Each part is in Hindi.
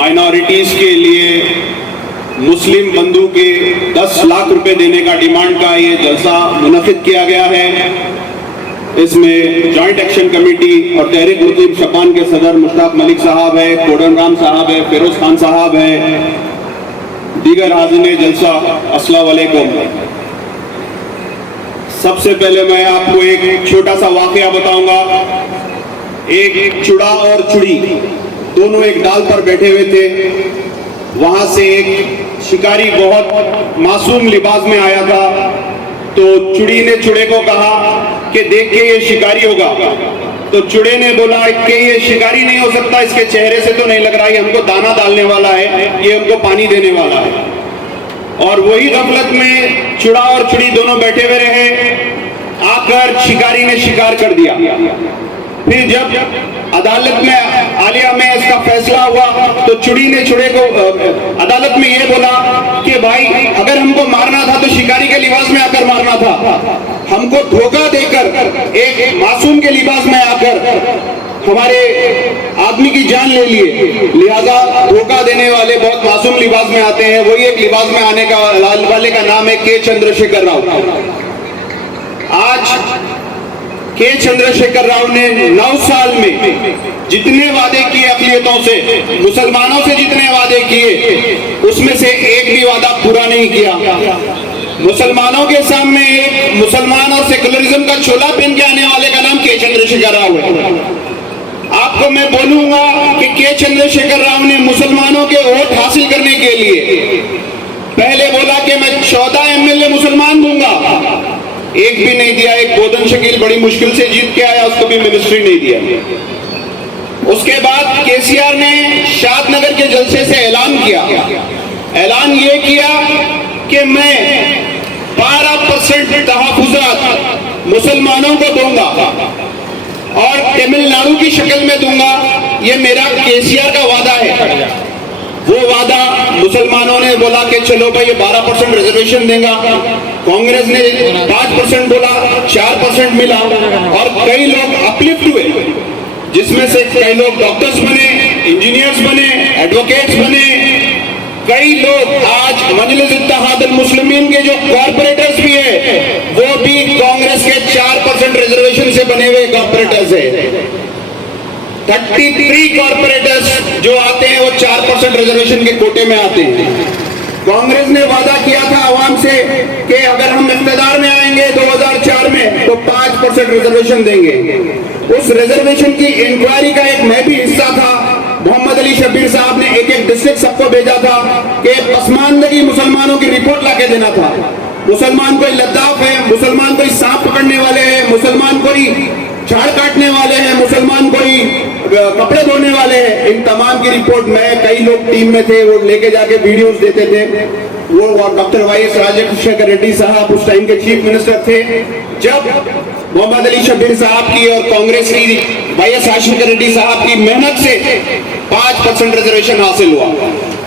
माइनॉरिटीज के लिए मुस्लिम बंधु के 10 लाख रुपए देने का डिमांड का ये जलसा मुनक्किद किया गया है। इसमें जॉइंट एक्शन कमेटी और तहरीक मुस्लिम शपान के सदर मुश्ताक मलिक साहब है, कोडन राम साहब है, फिरोज खान साहब है, दीगर हाज़िने जलसा, अस्सलाम वालेकुम। सबसे पहले मैं आपको एक छोटा सा वाकया बताऊंगा। एक चुड़ा और चुड़ी दोनों एक डाल पर बैठे हुए थे। वहां से एक शिकारी बहुत मासूम लिबास में आया था। तो चुड़ी ने चुड़े को कहा कि देख के ये शिकारी होगा। तो चुड़े ने बोला कि ये शिकारी नहीं हो सकता, इसके चेहरे से तो नहीं लग रहा, ये हमको दाना डालने वाला है, ये हमको पानी देने वाला है। और वही गफलत में चुड़ा और चुड़ी दोनों बैठे हुए रहे। आकर शिकारी ने शिकार कर दिया। फिर जब अदालत में आलिया में इसका फैसला हुआ तो चुड़ी ने चुड़े को अदालत में ये बोला कि भाई अगर हमको मारना था तो शिकारी के लिबास में आकर मारना था, हमको धोखा देकर एक मासूम के लिबास में आकर हमारे आदमी की जान ले लिए। लिहाजा धोखा देने वाले बहुत मासूम लिबास में आते हैं। वही एक लिबास में आने का वाले का नाम है के चंद्रशेखर राव। आज के चंद्रशेखर राव ने 9 साल में जितने वादे किए अक़लियतों से, मुसलमानों से जितने वादे किए, उसमें से एक भी वादा पूरा नहीं किया। मुसलमानों के सामने एक मुसलमान और सेकुलरिज्म का चोला पहन के आने वाले का नाम के चंद्रशेखर राव है। आपको मैं बोलूंगा कि के चंद्रशेखर राव ने मुसलमानों के वोट हासिल करने के लिए पहले बोला कि मैं 14 एमएलए मुसलमान दूंगा, एक भी नहीं दिया। एक गोदन शकील बड़ी मुश्किल से जीत के आया, उसको भी मिनिस्ट्री नहीं दिया। उसके बाद केसीआर ने शादनगर के जलसे से ऐलान किया। ऐलान ये किया कि मैं 12% तहफ़्फ़ुज़ात मुसलमानों को दूंगा और तमिलनाडु की शक्ल में दूंगा। ये मेरा केसीआर का वादा है। वो वादा मुसलमानों ने बोला कि चलो भाई ये 12% रिजर्वेशन देगा। कांग्रेस ने 5% बोला, 4% मिला और कई लोग अपलिफ्ट हुए, जिसमें से कई लोग डॉक्टर्स बने, इंजीनियर्स बने, एडवोकेट्स बने। कई लोग आज मजलिस इत्तेहादुल मुस्लिमीन के जो कॉर्पोरेटर्स भी है वो भी कांग्रेस के 4% रिजर्वेशन से बने हुए कॉर्पोरेटर्स है। 33 कॉर्पोरेटर्स जो आते हैं वो 4% रिजर्वेशन के कोटे में आते हैं। कांग्रेस ने वादा किया था आवाम से कि अगर हम इख्तियार में आएंगे 2004 में तो 5% रिजर्वेशन देंगे। उस रिजर्वेशन की इंक्वायरी का एक मैं भी हिस्सा था। मोहम्मद अली शब्बीर साहब ने एक डिस्ट्रिक्ट सबको भेजा था कि पसमानदगी मुसलमानों की रिपोर्ट लाके देना था। मुसलमान कोई लद्दाफ है, मुसलमान कोई सांप पकड़ने वाले हैं, मुसलमान कोई झाड़ काटने वाले हैं, मुसलमान कोई कपड़े धोने वाले हैं। इन तमाम की रिपोर्ट मैं, कई लोग टीम में थे, वो लेके जाके वीडियोस देते थे। वो डॉक्टर वाई.एस. राजशेखर रेड्डी साहब उस टाइम के चीफ मिनिस्टर थे। जब मोहम्मद अली शब्बीर साहब की और कांग्रेस की वाई.एस. राजशेखर रेड्डी साहब की मेहनत से 5% रिजर्वेशन हासिल हुआ।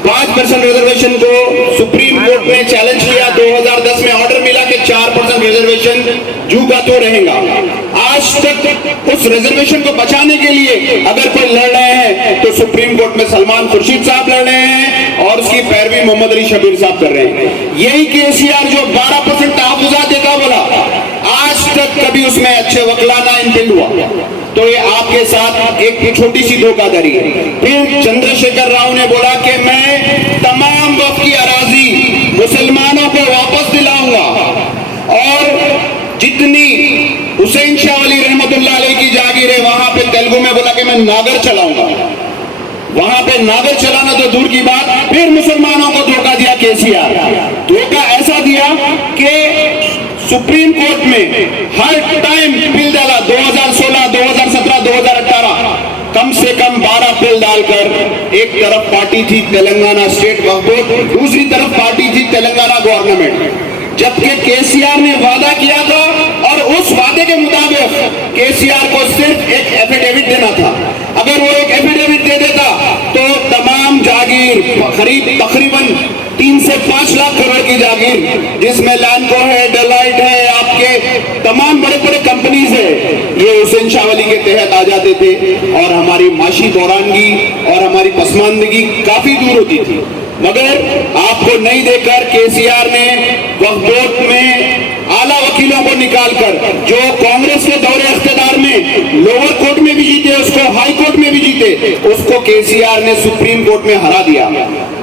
5% रिजर्वेशन को सुप्रीम कोर्ट ने चैलेंज किया। 2010 में ऑर्डर मिला कि 4% रिजर्वेशन जू का तो रहेगा। आज तक उस रिजर्वेशन को बचाने के लिए अगर कोई लड़ रहे हैं तो सुप्रीम कोर्ट में सलमान खुर्शीद साहब लड़ रहे हैं और उसकी पैरवी मोहम्मद अली शब्बीर साहब कर रहे हैं। यही केसीआर जो 12% तहफ़्फ़ुज़ात देता बोला, आज तक कभी उसमें अच्छे वकलाना इंटेंड हुआ। तो ये आपके साथ एक छोटी सी धोखाधड़ी है। फिर चंद्रशेखर राव ने बोला कि मैं तमाम वक्फ की अराजी मुसलमानों को वापस दिलाऊंगा और जितनी हुसैन शाह वली रहमतुल्लाह अलैह की जागीर है वहां पे तेलुगु में बोला कि मैं नागर चलाऊंगा। वहां पे नागर चलाना तो दूर की बात, फिर मुसलमानों को धोखा दिया केसीआर। धोखा ऐसा दिया कि सुप्रीम कोर्ट में हर टाइम बिल डाला। 2016, 2017, 2018 कम से कम 12 बिल डालकर एक तरफ पार्टी थी तेलंगाना स्टेट वक्फ बोर्ड, दूसरी तरफ पार्टी थी तेलंगाना गवर्नमेंट। जबकि केसीआर ने वादा किया था और उस वादे के मुताबिक केसीआर को सिर्फ एक एफिडेविट देना था। अगर वो एक एफिडेविट दे देता तो तमाम जागीर करीब तकरीबन 3 से 5 लाख करोड़ की जागीर जिसमें लैंडको है, डेलाइट है, आपके तमाम बड़े बड़े कंपनीज है, ये हुसैन शाह वली के तहत आ जाते थे और हमारी माशी दौरानगी और हमारी पसमानदगी काफी दूर होती थी। मगर आपको नहीं देकर केसीआर ने वक्फ बोर्ड में आला वकीलों को निकालकर, जो कांग्रेस के दौरे इख्तिदार में लोअर कोर्ट में भी जीते, उसको हाई कोर्ट में भी जीते, उसको केसीआर ने सुप्रीम कोर्ट में हरा दिया।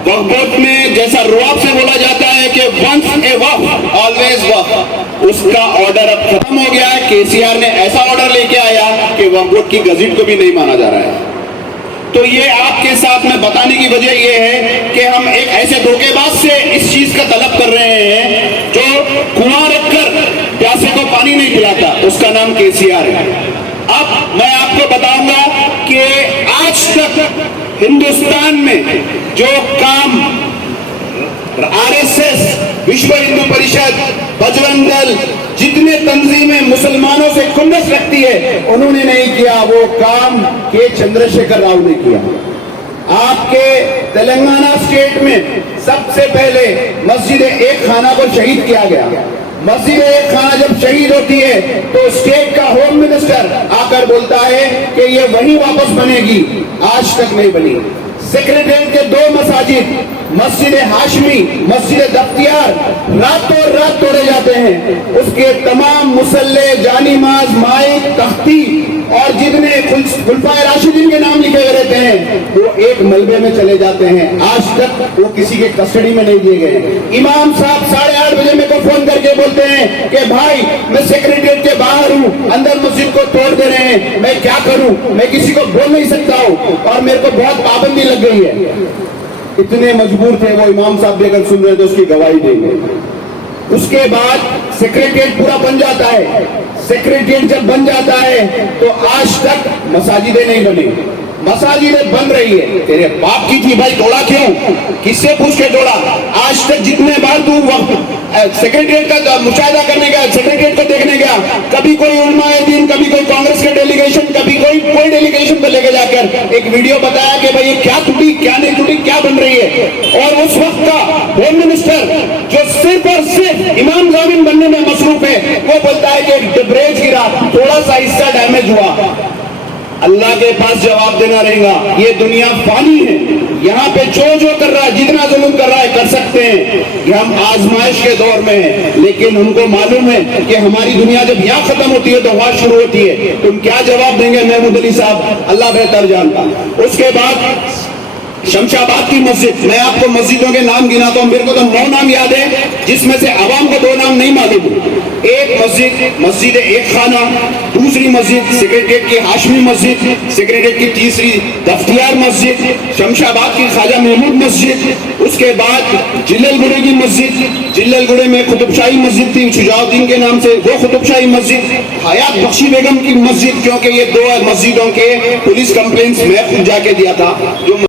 वक्फ बोर्ड में जैसा रुआब से बोला जाता है कि वंस ए वक्फ ऑलवेज वक्फ, उसका ऑर्डर अब खत्म हो गया है। केसीआर ने ऐसा ऑर्डर लेके आया कि वक्फ बोर्ड की गजट को भी नहीं माना जा रहा है। तो ये आपके साथ में बताने की वजह ये है कि हम एक ऐसे धोखेबाज से इस चीज का तलब कर रहे हैं जो कुआं रखकर प्यासे को पानी नहीं पिलाता, उसका नाम केसीआर है। अब मैं आपको बताऊंगा कि आज तक हिंदुस्तान में जो काम आरएसएस, विश्व हिंदू परिषद, बजरंग दल, जितने तंजीमें मुसलमानों से खुन्नस रखती है, उन्होंने नहीं किया, वो काम के चंद्रशेखर राव ने किया। आपके तेलंगाना स्टेट में सबसे पहले मस्जिद एक खाना को शहीद किया गया। मस्जिद एक खाना जब शहीद होती है तो स्टेट का होम मिनिस्टर आकर बोलता है कि ये वहीं वापस बनेगी, आज तक नहीं बनी। सेक्रेटरीट के 2 मसाजिद, मस्जिद हाशमी, मस्जिद दफ्तियार, रातों रात तोड़े जाते हैं। उसके तमाम मुसल्ले, जानीमाज, माइक, तख्ती और जितने खुलफाए राशिदीन के नाम लिखे हुए रहते हैं, वो एक मलबे में चले जाते हैं। आज तक वो किसी के कस्टडी में नहीं दिए गए। इमाम साहब 8:30 बजे मेरे को फोन करके बोलते हैं कि भाई मैं सेक्रेटरीट के बाहर हूँ, अंदर मस्जिद को तोड़ दे रहे हैं, मैं क्या करूँ, मैं किसी को बोल नहीं सकता हूँ और मेरे को बहुत पाबंदी लग गई है। इतने मजबूर थे वो। इमाम साहब भी अगर सुन रहे तो उसकी गवाही देंगे। उसके बाद सेक्रेटरीट पूरा बन जाता है। सेक्रेटरीट जब बन जाता है तो आज तक मसाजिदें नहीं बनी। मसाजिदें बन रही है, तेरे बाप की थी भाई, तोड़ा क्यों, किससे पूछ के तोड़ा? आज तक जितने बार तू सेक्रेटरीट का मुशाहिदा करने गया, सेक्रेटरीट को देखने गया, कभी कोई उलमाए दीन, कभी कोई कांग्रेस के डेलीगेशन, कभी कोई डेलीगेशन को लेके जाकर एक वीडियो बताया कि भाई ये क्या टूटी, क्या नहीं टूटी, क्या बन रही है। और उस वक्त का होम मिनिस्टर जो सिर्फ और सिर्फ इमाम जामिन बनने में मसरूफ है, वो बोलता है कि एक ब्रिज गिरा, थोड़ा सा हिस्सा डैमेज हुआ। अल्लाह के पास जवाब देना रहेगा। ये दुनिया फानी है, यहाँ पे जो कर रहा है, जितना जुल्म कर रहा है कर सकते हैं। ये हम आजमाइश के दौर में हैं, लेकिन उनको मालूम है कि हमारी दुनिया जब यहाँ खत्म होती है तो वहां शुरू होती है। तुम क्या जवाब देंगे महमूद अली साहब, अल्लाह बेहतर जानता। उसके बाद शमशाबाद की मस्जिद, मैं आपको मस्जिदों के नाम गिनाता हूँ, मेरे को तो 9 नाम याद है, जिसमें से आवाम को 2 नाम नहीं मालूम। एक मस्जिद मस्जिद एक खाना, दूसरी मस्जिद सेक्रेटरीट की हाशमी मस्जिद, सेक्रेटरीट की तीसरी दफ्तियार मस्जिद, शमशाबाद की ख्वाजा महमूद मस्जिद, उसके बाद जिल्ललगुड़े की मस्जिद, जिल्ललगुड़े में कुतुबशाही मस्जिद थी शुजाउद्दीन के नाम से, वो कुतुबशाही मस्जिद, हयात बख्शी बेगम की मस्जिद, क्योंकि ये 2 मस्जिदों के पुलिस कंप्लेंट्स मैं खुद जाके दिया था। जो